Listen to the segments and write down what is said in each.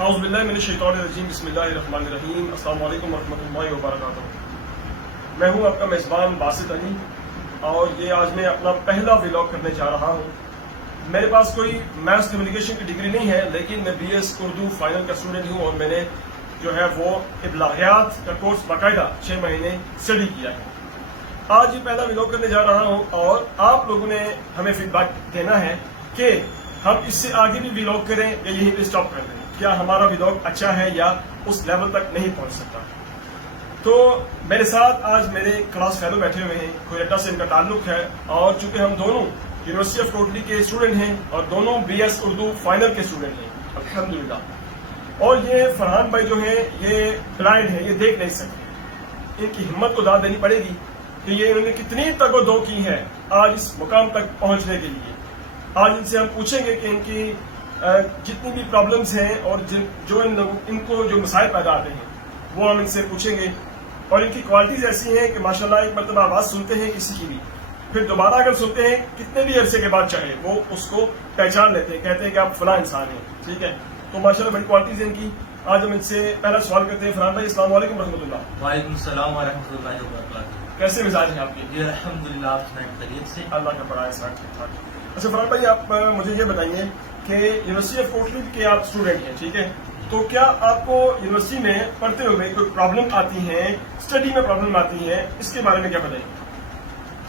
اعوذ باللہ من الشیطان الرجیم بسم اللہ الرحمن الرحیم السلام علیکم ورحمۃ اللہ وبرکاتہ۔ میں ہوں آپ کا میزبان باسط علی اور یہ آج میں اپنا پہلا ولاگ کرنے جا رہا ہوں۔ میرے پاس کوئی میس کمیونیکیشن کی ڈگری نہیں ہے، لیکن میں بی ایس اردو فائنل کا اسٹوڈنٹ ہوں اور میں نے جو ہے وہ ابلاغیات کا کورس باقاعدہ 6 مہینے اسٹڈی کیا ہے۔ آج یہ پہلا ولاگ کرنے جا رہا ہوں اور آپ لوگوں نے ہمیں فیڈ بیک دینا ہے کہ ہم اس سے آگے بھی ولاگ کریں یا یہیں پہ اسٹاپ کر دیں، کیا ہمارا ولاگ اچھا ہے یا اس لیول تک نہیں پہنچ سکتا۔ تو میرے ساتھ آج میرے کلاس فیلو بیٹھے ہوئے ہیں، کوئٹہ سے ان کا تعلق ہے اور چونکہ ہم دونوں یونیورسٹی آف کوٹلی کے اسٹوڈنٹ ہیں اور دونوں بی ایس اردو فائنل کے اسٹوڈنٹ ہیں الحمدللہ۔ اور یہ فرحان بھائی جو ہیں یہ بلائنڈ ہیں، یہ دیکھ نہیں سکتے۔ ان کی ہمت کو داد دینی پڑے گی کہ یہ انہوں نے کتنی تگ و دو کی ہے آج اس مقام تک پہنچنے کے لیے۔ آج ان سے ہم پوچھیں گے کہ ان کی جتنی بھی پرابلمز ہیں اور جو ان کو جو مسائل پیدا آتے ہیں وہ ہم ان سے پوچھیں گے، اور ان کی کوالٹیز ایسی ہیں کہ ماشاءاللہ ایک مرتبہ آواز سنتے ہیں کسی کی بھی، پھر دوبارہ اگر سنتے ہیں کتنے بھی عرصے کے بعد چاہے وہ اس کو پہچان لیتے ہیں، کہتے ہیں کہ آپ فلاں انسان ہیں، ٹھیک ہے۔ تو ماشاءاللہ بڑی کوالٹیز ہیں ان کی۔ آج ہم ان سے پہلا سوال کرتے ہیں۔ فرحان بھائی السلام علیکم ورحمۃ اللہ۔ وعلیکم السلام ورحمۃ اللہ وبرکاتہ۔ کیسے مزاج ہیں آپ کے؟ جی الحمدللہ، آپ سنائیں خیریت سے؟ اللہ کا بڑا احسان، ٹھیک ٹھاک۔ اچھا فرحان بھائی، آپ مجھے یہ بتائیے کہ یونیورسٹی آف کوٹلی کے آپ اسٹوڈنٹ ہیں، ٹھیک ہے، تو کیا آپ کو یونیورسٹی میں پڑھتے ہوئے کوئی پرابلم آتی ہیں، اسٹڈی میں پرابلم آتی ہیں، اس کے بارے میں کیا بتائیے؟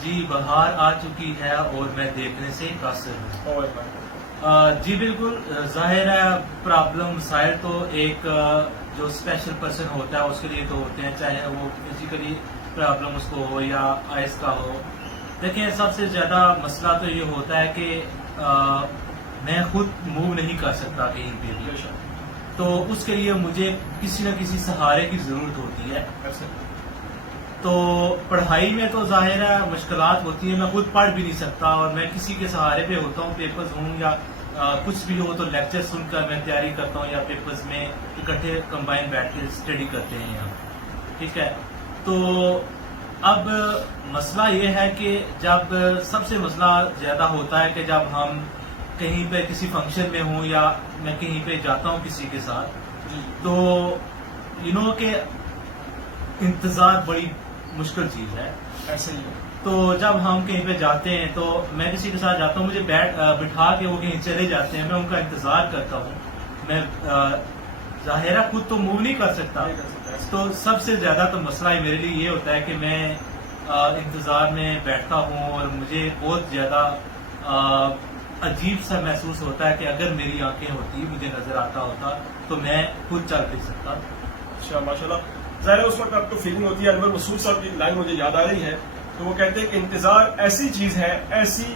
جی بہار آ چکی ہے اور میں دیکھنے سے قاصر ہوں۔ جی بالکل ظاہر ہے، پرابلم مسائل تو ایک جو اسپیشل پرسن ہوتا ہے اس کے لیے تو ہوتے ہیں، چاہے وہ فزیکلی پرابلم اس کو ہو یا آئس کا ہو۔ دیکھیں سب سے زیادہ مسئلہ تو یہ ہوتا ہے کہ میں خود موو نہیں کر سکتا کہیں پہ بھی، تو اس کے لیے مجھے کسی نہ کسی سہارے کی ضرورت ہوتی ہے۔ تو پڑھائی میں تو ظاہر ہے مشکلات ہوتی ہیں، میں خود پڑھ بھی نہیں سکتا اور میں کسی کے سہارے پہ ہوتا ہوں، پیپرز ہوں یا کچھ بھی ہو تو لیکچر سن کر میں تیاری کرتا ہوں یا پیپرز میں اکٹھے کمبائن بیٹھ کے اسٹڈی کرتے ہیں یہاں، ٹھیک ہے۔ تو اب مسئلہ یہ ہے کہ جب سب سے مسئلہ زیادہ ہوتا ہے کہ جب ہم کہیں پہ کسی فنکشن میں ہوں یا میں کہیں پہ جاتا ہوں کسی کے ساتھ، تو کہ انتظار بڑی مشکل چیز ہے، ایسے ہی تو جب ہم کہیں پہ جاتے ہیں تو میں کسی کے ساتھ جاتا ہوں، مجھے بٹھا کے وہ کہیں چلے جاتے ہیں، میں ان کا انتظار کرتا ہوں، میں ظاہرہ خود تو موو نہیں کر سکتا، تو سب سے زیادہ تو مسئلہ میرے لیے یہ ہوتا ہے کہ میں انتظار میں بیٹھتا ہوں اور مجھے بہت زیادہ عجیب سا محسوس ہوتا ہے کہ اگر میری آنکھیں ہوتی، مجھے نظر آتا ہوتا تو میں خود چل پھر سکتا۔ اچھا ماشاءاللہ، ظاہر ہے اس وقت آپ کو فیلنگ ہوتی ہے۔ انور مسعود صاحب کی لائن مجھے یاد آ رہی ہے، تو وہ کہتے ہیں کہ انتظار ایسی چیز ہے، ایسی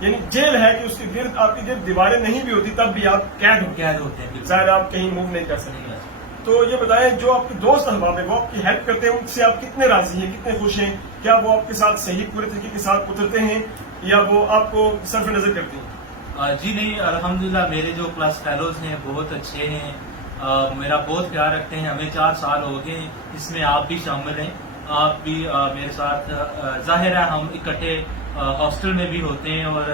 یعنی جیل ہے کہ اس کے گرد آپ کے گرد دیواریں نہیں بھی ہوتی تب بھی آپ قید ہوتے ہیں، ظاہر آپ کہیں موو نہیں کر سکتے۔ تو یہ بتائیں جو آپ کے دوست احباب ہیں وہ آپ کی ہیلپ کرتے ہیں، ان سے آپ کتنے راضی ہیں، کتنے خوش ہیں؟ کیا وہ آپ کے ساتھ صحیح پورے طریقے کے ساتھ اترتے ہیں یا وہ آپ کو صرف نظر کرتے ہیں؟ جی نہیں، الحمدللہ میرے جو کلاس فیلوز ہیں بہت اچھے ہیں، میرا بہت خیال رکھتے ہیں۔ ہمیں 4 سال ہو گئے ہیں، اس میں آپ بھی شامل ہیں، آپ بھی میرے ساتھ ظاہر ہے ہم اکٹھے ہاسٹل میں بھی ہوتے ہیں اور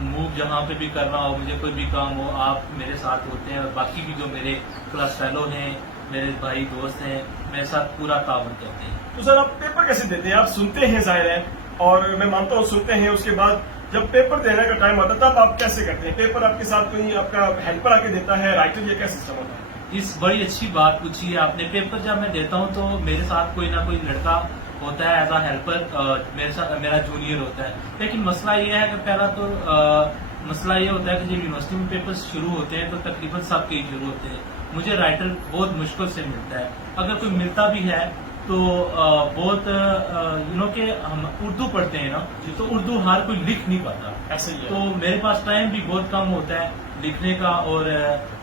موو جہاں پہ بھی کرنا ہو، مجھے کوئی بھی کام ہو، آپ میرے ساتھ ہوتے ہیں، اور باقی بھی جو میرے کلاس فیلو ہیں، میرے بھائی دوست ہیں، میرے ساتھ پورا تعاون کرتے ہیں۔ تو سر آپ پیپر کیسے دیتے ہیں؟ آپ سنتے ہیں ظاہر ہے، اور میں مانتا ہوں سنتے ہیں، اس کے بعد جب پیپر دینے کا ٹائم آتا ہے تب آپ کیسے کرتے ہیں؟ پیپر آپ کے ساتھ کوئی آپ کا ہیلپر آ کے دیتا ہے، رائٹر، یا کیا سسٹم ہوتا ہے؟ اس بڑی اچھی بات پوچھی ہے آپ نے۔ پیپر جب میں دیتا ہوں تو میرے ساتھ کوئی نہ کوئی لڑکا ہوتا ہے ایز اے ہیلپر، میرے ساتھ میرا جونیئر ہوتا ہے، لیکن مسئلہ یہ ہے کہ پہلا تو مسئلہ یہ ہوتا ہے کہ جب یونیورسٹی میں پیپر شروع ہوتے ہیں تو تقریباً سب کے ہی شروع ہوتے ہیں، مجھے رائٹر بہت مشکل سے ملتا ہے، اگر کوئی ملتا بھی ہے تو بہت کہ ہم اردو پڑھتے ہیں نا، تو اردو ہر کوئی لکھ نہیں پاتا، ایسے ہی ہے۔ تو میرے پاس ٹائم بھی بہت کم ہوتا ہے لکھنے کا، اور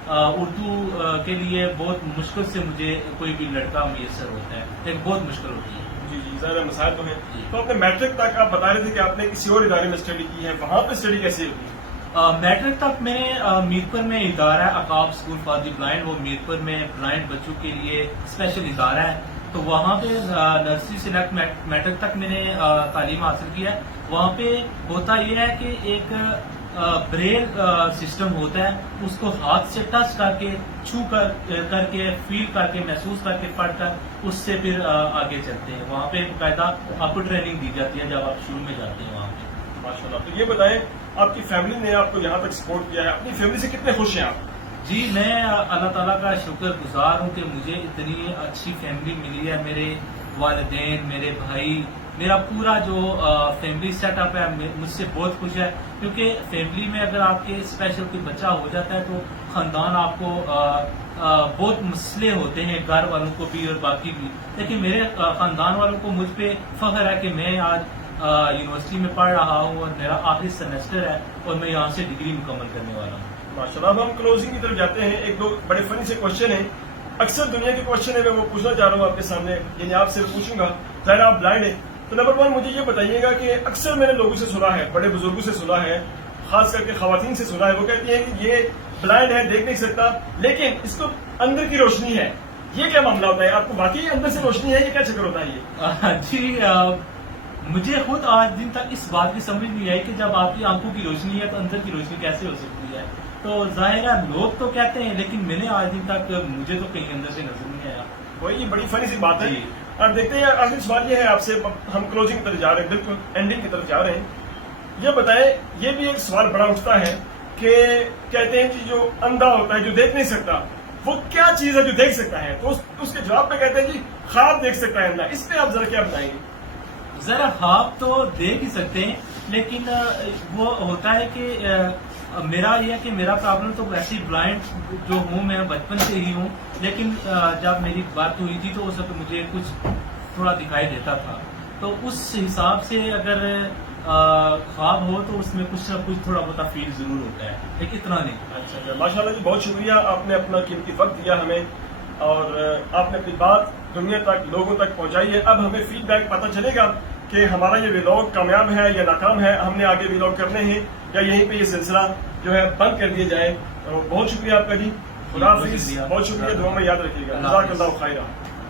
اردو کے لیے بہت مشکل سے مجھے کوئی بھی لڑکا میسر ہوتا ہے، لیکن بہت مشکل ہوتی ہے۔ جی جی ظاہر مسائل تو ہیں۔ تو اپنے میٹرک تک آپ بتا رہے تھے کہ آپ نے کسی اور ادارے میں اسٹڈی کی ہے، وہاں پہ اسٹڈی کیسی ہوتی ہے؟ میٹرک تک میں نے میرپور میں ادارہ ہے عقاب اسکول فار دی بلائنڈ، وہ میرپور میں بلائنڈ بچوں کے لیے اسپیشل ادارہ ہے، تو وہاں پہ نرسری سے میٹرک تک میں نے تعلیم حاصل کی ہے۔ وہاں پہ ہوتا یہ ہے کہ ایک بریل سسٹم ہوتا ہے اس کو ہاتھ سے ٹچ کر کے چھو کر کے فیل کر کے محسوس کر کے پڑھ کر اس سے پھر آگے چلتے ہیں. وہاں پہ باقاعدہ آپ کو ٹریننگ دی جاتی ہے جب آپ شروع میں جاتے ہیں وہاں پہ. ماشاءاللہ. تو یہ بتائیں آپ کی فیملی نے آپ کو یہاں تک سپورٹ کیا ہے, اپنی فیملی سے کتنے خوش ہیں آپ؟ جی میں اللہ تعالیٰ کا شکر گزار ہوں کہ مجھے اتنی اچھی فیملی ملی ہے. میرے والدین, میرے بھائی, میرا پورا جو فیملی سیٹ اپ ہے مجھ سے بہت خوش ہے, کیونکہ فیملی میں اگر آپ کے اسپیشل کوئی بچہ ہو جاتا ہے تو خاندان آپ کو بہت مسئلے ہوتے ہیں, گھر والوں کو بھی اور باقی بھی. لیکن میرے خاندان والوں کو مجھ پہ فخر ہے کہ میں آج یونیورسٹی میں پڑھ رہا ہوں اور میرا آخری سیمسٹر ہے اور میں یہاں سے ڈگری مکمل کرنے والا ہوں. ماشاءاللہ. اب ہم کلوزنگ کی طرف جاتے ہیں. ایک دو بڑے فنی سے کوشچن ہیں, اکثر دنیا کے کوشچن ہے, میں وہ پوچھنا چاہ رہا ہوں آپ کے سامنے, یعنی آپ سے پوچھوں گا. ظاہر آپ بلائنڈ ہیں تو نمبر 1 مجھے یہ بتائیے گا کہ اکثر میں نے لوگوں سے سنا ہے, بڑے بزرگوں سے سنا ہے, خاص کر کے خواتین سے سنا ہے, وہ کہتی ہیں کہ یہ بلائنڈ ہے, دیکھ نہیں سکتا, لیکن اس کو اندر کی روشنی ہے. یہ کیا معاملہ ہوتا ہے؟ آپ کو واقعی اندر سے روشنی ہے, یہ کیا چکر ہوتا ہے یہ؟ جی مجھے خود آج دن تک اس بات کی سمجھ نہیں آئی کہ جب آپ کی آنکھوں کی روشنی ہے تو اندر کی روشنی کیسے ہو سکتی ہے. تو ظاہر ہے لوگ تو کہتے ہیں, لیکن میں نے آج دن تک مجھے تو کہیں اندر سے نظر نہیں آیا. وہی بڑی فنی سی بات ہے. جی. آپ دیکھتے ہیں آخری سوال یہ ہے آپ سے, ہم کلوزنگ کی طرف جا رہے ہیں, بالکل اینڈنگ کی طرف جا رہے ہیں. یہ بتائیں, یہ بھی ایک سوال بڑا اٹھتا ہے کہ کہتے ہیں کہ جو اندھا ہوتا ہے, جو دیکھ نہیں سکتا, وہ کیا چیز ہے جو دیکھ سکتا ہے؟ تو اس کے جواب میں کہتے ہیں کہ خواب دیکھ سکتا ہے اندھا. اس پہ آپ ذرا کیا بتائیں گے؟ ذرا خواب تو دیکھ ہی سکتے ہیں, لیکن وہ ہوتا ہے کہ میرا یہ ہے کہ میرا پرابلم تو ویسے ہی بلائنڈ جو ہوں میں بچپن سے ہی ہوں, لیکن جب میری بات ہوئی تھی تو اس وقت مجھے کچھ تھوڑا دکھائی دیتا تھا. تو اس حساب سے اگر خواب ہو تو اس میں کچھ نہ کچھ تھوڑا بہت فیل ضرور ہوتا ہے, لیکن اتنا نہیں. اچھا ماشاء اللہ جی, بہت شکریہ, آپ نے اپنا قیمتی وقت دیا ہمیں اور آپ نے اپنی بات دنیا تک, لوگوں تک پہنچائی ہے. اب ہمیں فیڈ بیک پتہ چلے گا کہ ہمارا یہ ولاگ کامیاب ہے یا ناکام ہے, ہم نے آگے ولاگ کرنے ہیں یا یہیں پہ یہ سلسلہ جو ہے بند کر دیا جائے. بہت شکریہ آپ کا جی, خدا حافظ. بہت شکریہ, دعا میں یاد رکھیے گا. جزاک اللہ خیرہ.